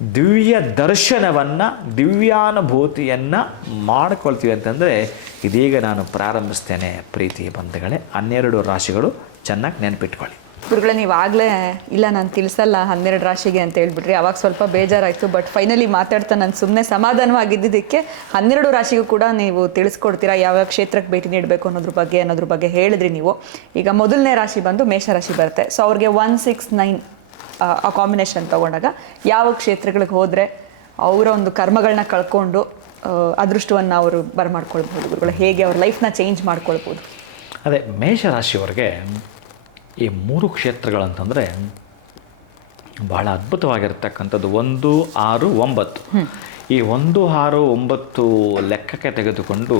ದಿವ್ಯ ದರ್ಶನವನ್ನು ದಿವ್ಯಾನುಭೂತಿಯನ್ನು ಮಾಡ್ಕೊಳ್ತೀವಿ ಅಂತಂದರೆ ಇದೀಗ ನಾನು ಪ್ರಾರಂಭಿಸ್ತೇನೆ ಪ್ರೀತಿಯ ಬಂಧುಗಳೇ. 12 ರಾಶಿಗಳು ಚೆನ್ನಾಗಿ ನೆನಪಿಟ್ಕೊಳ್ಳಿ. ಗುರುಗಳೇ, ನೀವು ಆಗಲೇ ಇಲ್ಲ ನಾನು ತಿಳಿಸಲ್ಲ 12 ರಾಶಿಗೆ ಅಂತ ಹೇಳ್ಬಿಟ್ರಿ. ಅವಾಗ ಸ್ವಲ್ಪ ಬೇಜಾರಾಯಿತು. ಬಟ್ ಫೈನಲಿ ಮಾತಾಡ್ತಾ ನಾನು ಸುಮ್ಮನೆ ಸಮಾಧಾನವಾಗಿದ್ದಕ್ಕೆ 12 ರಾಶಿಗೂ ಕೂಡ ನೀವು ತಿಳಿಸ್ಕೊಡ್ತೀರಾ ಯಾವ್ಯಾವ ಕ್ಷೇತ್ರಕ್ಕೆ ಭೇಟಿ ನೀಡಬೇಕು ಅನ್ನೋದ್ರ ಬಗ್ಗೆ ಹೇಳಿದ್ರಿ ನೀವು. ಈಗ ಮೊದಲನೇ ರಾಶಿ ಬಂದು ಮೇಷರಾಶಿ ಬರುತ್ತೆ. ಸೊ ಅವ್ರಿಗೆ 1, 6, 9 ಆ ಕಾಂಬಿನೇಷನ್ ತೊಗೊಂಡಾಗ ಯಾವ ಕ್ಷೇತ್ರಗಳಿಗೆ ಹೋದರೆ ಅವರ ಒಂದು ಕರ್ಮಗಳನ್ನ ಕಳ್ಕೊಂಡು ಅದೃಷ್ಟವನ್ನು ಅವರು ಬರಮಾಡ್ಕೊಳ್ಬೋದು ಗುರುಗಳು? ಹೇಗೆ ಅವ್ರ ಲೈಫ್ನ ಚೇಂಜ್ ಮಾಡ್ಕೊಳ್ಬೋದು? ಅದೇ ಮೇಷರಾಶಿಯವ್ರಿಗೆ ಈ 3 ಕ್ಷೇತ್ರಗಳಂತಂದರೆ ಭಾಳ ಅದ್ಭುತವಾಗಿರ್ತಕ್ಕಂಥದ್ದು. 1, 6, 9. ಈ 1, 6, 9 ಲೆಕ್ಕಕ್ಕೆ ತೆಗೆದುಕೊಂಡು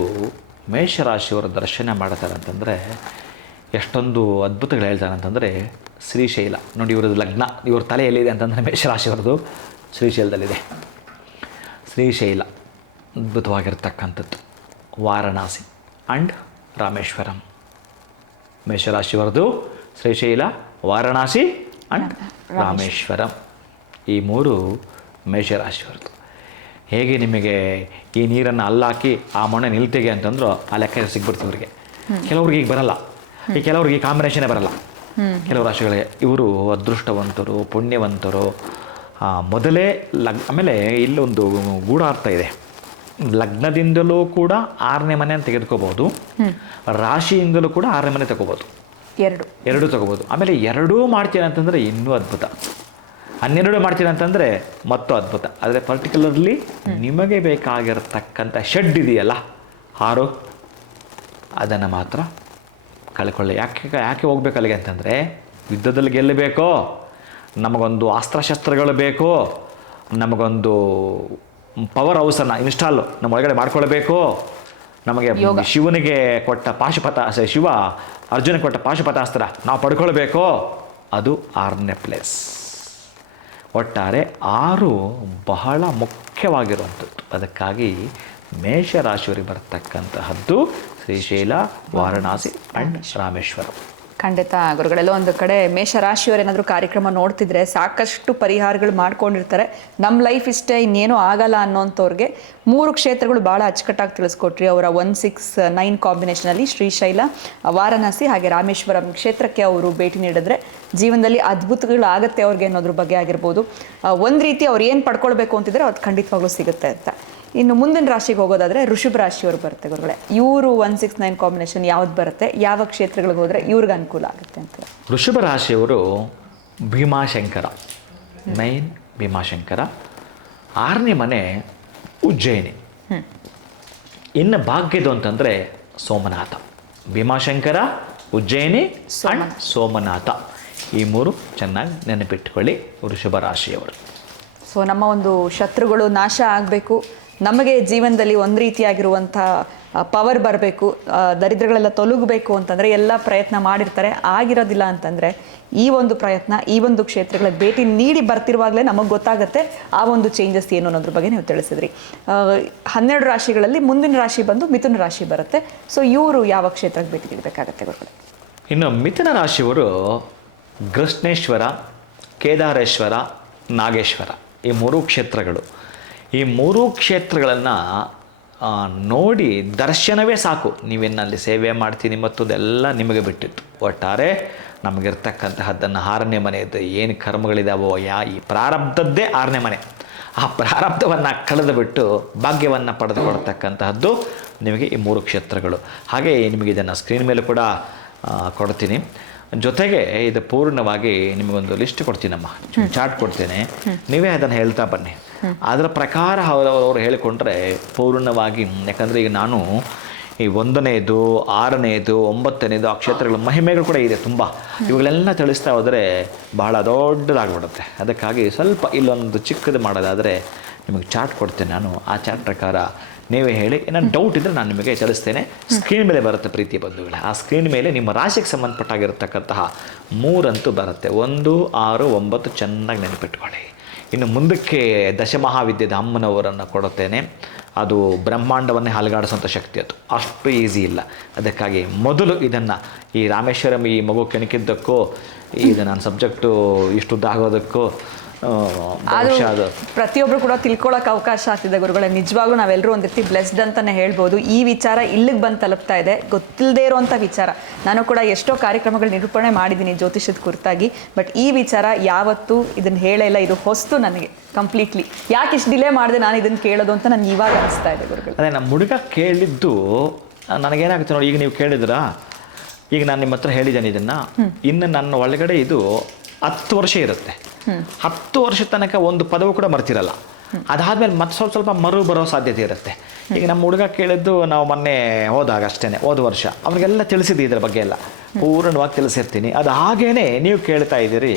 ಮೇಷರಾಶಿಯವರ ದರ್ಶನ ಮಾಡ್ತಾರೆ ಅಂತಂದರೆ ಎಷ್ಟೊಂದು ಅದ್ಭುತಗಳು ಹೇಳ್ತಾರೆ ಅಂತಂದರೆ ಶ್ರೀಶೈಲ ನೋಡಿ, ಇವ್ರದ್ದು ಲಗ್ನ, ಇವ್ರ ತಲೆ ಎಲ್ಲಿದೆ ಅಂತಂದರೆ ಮೇಷರಾಶಿಯವ್ರದ್ದು ಶ್ರೀಶೈಲದಲ್ಲಿದೆ. ಶ್ರೀಶೈಲ ಅದ್ಭುತವಾಗಿರ್ತಕ್ಕಂಥದ್ದು. ವಾರಣಾಸಿ ಆ್ಯಂಡ್ ರಾಮೇಶ್ವರಂ. ಮೇಷರಾಶಿಯವರದು ಶ್ರೀಶೈಲ, ವಾರಣಾಸಿ ಆ್ಯಂಡ್ ರಾಮೇಶ್ವರಂ. ಈ 3 ಮೇಷರಾಶಿಯವರದು. ಹೇಗೆ ನಿಮಗೆ ಈ ನೀರನ್ನು ಅಲ್ಲಾಕಿ ಆ ಮಣ್ಣು ನಿಲ್ತೆಗೆ ಅಂತಂದ್ರು ಆ ಲೆಕ್ಕ ಸಿಗ್ಬಿಡ್ತು ಇವ್ರಿಗೆ. ಕೆಲವ್ರಿಗೆ ಈಗ ಬರಲ್ಲ, ಈ ಕೆಲವ್ರಿಗೆ ಈ ಕಾಂಬಿನೇಷನೇ ಬರಲ್ಲ. ಕೆಲವು ರಾಶಿಗಳಿಗೆ ಇವರು ಅದೃಷ್ಟವಂತರು, ಪುಣ್ಯವಂತರು. ಮೊದಲೇ ಆಮೇಲೆ ಇಲ್ಲೊಂದು ಗೂಢಾರ್ಥ ಇದೆ. ಲಗ್ನದಿಂದಲೂ ಕೂಡ 6ನೇ ಮನೆ ಅಂತ ತೆಗೆದುಕೋಬೋದು, ರಾಶಿಯಿಂದಲೂ ಕೂಡ 6ನೇ ಮನೆ ತಗೋಬೋದು, ಎರಡು ತಗೋಬೋದು. ಆಮೇಲೆ 2 ಮಾಡ್ತೀರ ಅಂತಂದರೆ ಇನ್ನೂ ಅದ್ಭುತ. 12 ಮಾಡ್ತೀರ ಅಂತಂದರೆ ಮತ್ತೂ ಅದ್ಭುತ. ಆದರೆ ಪರ್ಟಿಕ್ಯುಲರ್ಲಿ ನಿಮಗೆ ಬೇಕಾಗಿರತಕ್ಕಂಥ ಶೆಡ್ ಇದೆಯಲ್ಲ 6, ಅದನ್ನು ಮಾತ್ರ ಕಳ್ಕೊಳ್ಳಿ. ಯಾಕೆ ಹೋಗ್ಬೇಕು ಅಲ್ಲಿಗೆ ಅಂತಂದರೆ ಯುದ್ಧದಲ್ಲಿ ಗೆಲ್ಲಬೇಕೋ, ನಮಗೊಂದು ಅಸ್ತ್ರಶಸ್ತ್ರಗಳು ಬೇಕು, ನಮಗೊಂದು ಪವರ್ ಹೌಸನ್ನು ಇನ್ಸ್ಟಾಲ್ ನಮ್ಮ ಒಳಗಡೆ ಮಾಡ್ಕೊಳ್ಬೇಕು, ನಮಗೆ ಶಿವನಿಗೆ ಕೊಟ್ಟ ಶಿವ ಅರ್ಜುನ ಕೊಟ್ಟ ಪಾಶುಪತಾಸ್ತ್ರ ನಾವು ಪಡ್ಕೊಳ್ಬೇಕು, ಅದು 6ನೇ ಪ್ಲೇಸ್. ಒಟ್ಟಾರೆ 6 ಬಹಳ ಮುಖ್ಯವಾಗಿರುವಂಥದ್ದು. ಅದಕ್ಕಾಗಿ ಮೇಷರಾಶಿಯವರಿಗೆ ಬರ್ತಕ್ಕಂತಹದ್ದು ಶ್ರೀಶೈಲ, ವಾರಣಾಸಿ ಆ್ಯಂಡ್ ರಾಮೇಶ್ವರ. ಖಂಡಿತ ಗುರುಗಳೆಲ್ಲ ಒಂದು ಕಡೆ ಮೇಷರಾಶಿಯವರು ಏನಾದರೂ ಕಾರ್ಯಕ್ರಮ ನೋಡ್ತಿದ್ರೆ ಸಾಕಷ್ಟು ಪರಿಹಾರಗಳು ಮಾಡ್ಕೊಂಡಿರ್ತಾರೆ. ನಮ್ಮ ಲೈಫ್ ಇಷ್ಟೇ, ಇನ್ನೇನೂ ಆಗಲ್ಲ ಅನ್ನೋಂಥವ್ರಿಗೆ 3 ಕ್ಷೇತ್ರಗಳು ಭಾಳ ಅಚ್ಚುಕಟ್ಟಾಗಿ ತಿಳಿಸ್ಕೊಟ್ರಿ. ಅವರ 1, 6, 9 ಕಾಂಬಿನೇಷನಲ್ಲಿ ಶ್ರೀಶೈಲ, ವಾರಣಾಸಿ ಹಾಗೆ ರಾಮೇಶ್ವರಂ ಕ್ಷೇತ್ರಕ್ಕೆ ಅವರು ಭೇಟಿ ನೀಡಿದ್ರೆ ಜೀವನದಲ್ಲಿ ಅದ್ಭುತಗಳು ಆಗುತ್ತೆ ಅವ್ರಿಗೆ ಅನ್ನೋದ್ರ ಬಗ್ಗೆ ಆಗಿರ್ಬೋದು. ಒಂದು ರೀತಿ ಅವ್ರು ಏನು ಪಡ್ಕೊಳ್ಬೇಕು ಅಂತಿದ್ರೆ ಅದು ಖಂಡಿತವಾಗ್ಲೂ ಸಿಗುತ್ತೆ ಅಂತ. ಇನ್ನು ಮುಂದಿನ ರಾಶಿಗೆ ಹೋಗೋದಾದರೆ ವೃಷಭ ರಾಶಿಯವರು ಬರುತ್ತೆ ಗುರುಗಳೇ. ಇವರು 1, 6, 9 ಕಾಂಬಿನೇಷನ್ ಯಾವ್ದು ಬರುತ್ತೆ, ಯಾವ ಕ್ಷೇತ್ರಗಳಿಗೆ ಹೋದರೆ ಇವ್ರಿಗೆ ಅನುಕೂಲ ಆಗುತ್ತೆ ಅಂತ? ವೃಷಭ ರಾಶಿಯವರು ಭೀಮಾಶಂಕರ, ಮೈನ್ ಭೀಮಾಶಂಕರ. 6ನೇ ಮನೆ ಉಜ್ಜಯಿನಿ. ಇನ್ನು ಭಾಗ್ಯದು ಅಂತಂದರೆ ಸೋಮನಾಥ. ಭೀಮಾಶಂಕರ, ಉಜ್ಜಯಿನಿ, ಸೋಮನಾಥ. ಈ 3 ಚೆನ್ನಾಗಿ ನೆನಪಿಟ್ಕೊಳ್ಳಿ ವೃಷಭ ರಾಶಿಯವರು. ಸೊ ನಮ್ಮ ಒಂದು ಶತ್ರುಗಳು ನಾಶ ಆಗಬೇಕು, ನಮಗೆ ಜೀವನದಲ್ಲಿ ಒಂದು ರೀತಿಯಾಗಿರುವಂಥ ಪವರ್ ಬರಬೇಕು, ದರಿದ್ರಗಳೆಲ್ಲ ತೊಲಗಬೇಕು ಅಂತಂದರೆ ಎಲ್ಲ ಪ್ರಯತ್ನ ಮಾಡಿರ್ತಾರೆ. ಆಗಿರೋದಿಲ್ಲ ಅಂತಂದರೆ ಈ ಒಂದು ಪ್ರಯತ್ನ, ಈ ಒಂದು ಕ್ಷೇತ್ರಗಳಿಗೆ ಭೇಟಿ ನೀಡಿ ಬರ್ತಿರುವಾಗಲೇ ನಮಗೆ ಗೊತ್ತಾಗುತ್ತೆ ಆ ಒಂದು ಚೇಂಜಸ್ ಏನು ಅನ್ನೋದ್ರ ಬಗ್ಗೆ ನೀವು ತಿಳಿಸಿದ್ರಿ. 12 ರಾಶಿಗಳಲ್ಲಿ ಮುಂದಿನ ರಾಶಿ ಬಂದು ಮಿಥುನ ರಾಶಿ ಬರುತ್ತೆ. ಸೊ ಇವರು ಯಾವ ಕ್ಷೇತ್ರಕ್ಕೆ ಭೇಟಿ ನೀಡಬೇಕಾಗತ್ತೆ ಗುರುಗಳೇ? ಇನ್ನು ಮಿಥುನ ರಾಶಿಯವರು ಕೃಷ್ಣೇಶ್ವರ, ಕೇದಾರೇಶ್ವರ, ನಾಗೇಶ್ವರ ಈ 3 ಕ್ಷೇತ್ರಗಳು. ಈ 3 ಕ್ಷೇತ್ರಗಳನ್ನು ನೋಡಿ ದರ್ಶನವೇ ಸಾಕು. ನೀವೇನಲ್ಲಿ ಸೇವೆ ಮಾಡ್ತೀನಿ ಮತ್ತು ಅದೆಲ್ಲ ನಿಮಗೆ ಬಿಟ್ಟಿತ್ತು. ಒಟ್ಟಾರೆ ನಮಗಿರ್ತಕ್ಕಂತಹದ್ದನ್ನು 6ನೇ ಮನೆಯದ್ದು ಏನು ಕರ್ಮಗಳಿದಾವೋ ಈ ಪ್ರಾರಬ್ಧದ್ದೇ 6ನೇ ಮನೆ. ಆ ಪ್ರಾರಬ್ಧವನ್ನು ಕಳೆದು ಬಿಟ್ಟು ಭಾಗ್ಯವನ್ನು ಪಡೆದುಕೊಳ್ತಕ್ಕಂತಹದ್ದು ನಿಮಗೆ ಈ 3 ಕ್ಷೇತ್ರಗಳು. ಹಾಗೆ ನಿಮಗೆ ಇದನ್ನು ಸ್ಕ್ರೀನ್ ಮೇಲೆ ಕೂಡ ಕೊಡ್ತೀನಿ. ಜೊತೆಗೆ ಇದು ಪೂರ್ಣವಾಗಿ ನಿಮಗೊಂದು ಲಿಸ್ಟ್ ಕೊಡ್ತೀನಮ್ಮ, ಚಾರ್ಟ್ ಕೊಡ್ತೇನೆ, ನೀವೇ ಅದನ್ನು ಹೇಳ್ತಾ ಬನ್ನಿ. ಅದರ ಪ್ರಕಾರ ಅವರು ಹೇಳಿಕೊಂಡ್ರೆ ಪೂರ್ಣವಾಗಿ. ಯಾಕಂದರೆ ಈಗ ನಾನು ಈ 1ನೇದು, 6ನೇದು, 9ನೇದು ಆ ಕ್ಷೇತ್ರಗಳ ಮಹಿಮೆಗಳು ಕೂಡ ಇದೆ ತುಂಬ. ಇವುಗಳೆಲ್ಲ ತಿಳಿಸ್ತಾ ಹೋದರೆ ಬಹಳ ದೊಡ್ಡದಾಗ್ಬಿಡುತ್ತೆ. ಅದಕ್ಕಾಗಿ ಸ್ವಲ್ಪ ಇಲ್ಲೊಂದು ಚಿಕ್ಕದು ಮಾಡೋದಾದರೆ ನಿಮಗೆ ಚಾರ್ಟ್ ಕೊಡ್ತೇನೆ ನಾನು. ಆ ಚಾರ್ಟ್ ಪ್ರಕಾರ ನೀವೇ ಹೇಳಿ, ಏನಾದ್ರು ಡೌಟ್ ಇದ್ದರೆ ನಾನು ನಿಮಗೆ ತಿಳಿಸ್ತೇನೆ. ಸ್ಕ್ರೀನ್ ಮೇಲೆ ಬರುತ್ತೆ ಪ್ರೀತಿ ಬಂಧುಗಳೇ. ಆ ಸ್ಕ್ರೀನ್ ಮೇಲೆ ನಿಮ್ಮ ರಾಶಿಗೆ ಸಂಬಂಧಪಟ್ಟಾಗಿರ್ತಕ್ಕಂತಹ 3 ಅಂತೂ ಬರುತ್ತೆ. 1, 6, 9 ಚೆನ್ನಾಗಿ ನೆನಪಿಟ್ಕೊಳ್ಳಿ. ಇನ್ನು ಮುಂದಕ್ಕೆ ದಶಮಹಾವಿದ್ಯದ ಅಮ್ಮನವರನ್ನು ಕೊಡುತ್ತೇನೆ. ಅದು ಬ್ರಹ್ಮಾಂಡವನ್ನೇ ಹಲಗಾಡಿಸೋಂಥ ಶಕ್ತಿ, ಅದು ಅಷ್ಟು ಈಸಿ ಇಲ್ಲ. ಅದಕ್ಕಾಗಿ ಮೊದಲು ಇದನ್ನು ಈ ರಾಮೇಶ್ವರಂ ಈ ಮಗು ಕೆಣಕಿದ್ದಕ್ಕೂ ಇದು ನನ್ನ ಸಬ್ಜೆಕ್ಟು ಇಷ್ಟುದ್ದಾಗೋದಕ್ಕೂ ಬಹುಶಃ ಅದು ಪ್ರತಿಯೊಬ್ರು ಕೂಡ ತಿಳ್ಕೊಳಕ್ ಅವಕಾಶ ಆಗ್ತಿದೆ ಗುರುಗಳೇ. ನಿಜವಾಗ್ಲೂ ನಾವೆಲ್ಲರೂ ಒಂದ್ ರೀತಿ ಬ್ಲೆಸ್ಡ್ ಅಂತಾನೆ ಹೇಳ್ಬೋದು. ಈ ವಿಚಾರ ಇಲ್ಲಿಗೆ ಬಂದು ತಲುಪ್ತಾ ಇದೆ, ಗೊತ್ತಿಲ್ಲದೆ ಇರುವಂತ ವಿಚಾರ. ನಾನು ಕೂಡ ಎಷ್ಟೋ ಕಾರ್ಯಕ್ರಮಗಳು ನಿರೂಪಣೆ ಮಾಡಿದ್ದೀನಿ ಜ್ಯೋತಿಷದ ಕುರಿತಾಗಿ, ಬಟ್ ಈ ವಿಚಾರ ಯಾವತ್ತೂ ಇದನ್ನ ಹೇಳೇ ಇಲ್ಲ. ಇದು ಹೊಸ್ತು ನನಗೆ ಕಂಪ್ಲೀಟ್ಲಿ. ಯಾಕೆ ಇಷ್ಟು ಡಿಲೇ ಮಾಡಿದೆ ನಾನು ಇದನ್ನ ಕೇಳೋದು ಅಂತ ನನ್ಗೆ ಇವಾಗ ಅನಿಸ್ತಾ ಇದೆ ಗುರುಗಳು. ಅದೇ ನಮ್ಮ ಹುಡುಗ ಕೇಳಿದ್ದು ನನಗೇನಾಗುತ್ತೆ ನೋಡಿ, ಈಗ ನೀವು ಕೇಳಿದ್ರಾ, ಈಗ ನಾನು ನಿಮ್ಮ ಹತ್ರ ಹೇಳಿದ್ದೇನೆ ಇದನ್ನು, ಇನ್ನು ನನ್ನ ಒಳಗಡೆ ಇದು 10 ವರ್ಷ ಇರುತ್ತೆ. 10 ವರ್ಷ ತನಕ ಒಂದು ಪದವು ಕೂಡ ಮರ್ತಿರಲ್ಲ. ಅದಾದ್ಮೇಲೆ ಮತ್ತೆ ಸ್ವಲ್ಪ ಮರು ಬರೋ ಸಾಧ್ಯತೆ ಇರುತ್ತೆ. ಈಗ ನಮ್ಮ ಹುಡುಗ ಕೇಳಿದ್ದು ನಾವು ಮೊನ್ನೆ ಹೋದಾಗ ಅಷ್ಟೇ, ಹೋದ ವರ್ಷ ಅವನಿಗೆಲ್ಲ ತಿಳಿಸಿದ್ದೆ ಇದ್ರ ಬಗ್ಗೆ ಎಲ್ಲ ಪೂರ್ಣವಾಗಿ ತಿಳಿಸಿರ್ತೀನಿ. ಅದು ಹಾಗೇನೆ ನೀವು ಕೇಳ್ತಾ ಇದ್ದೀರಿ.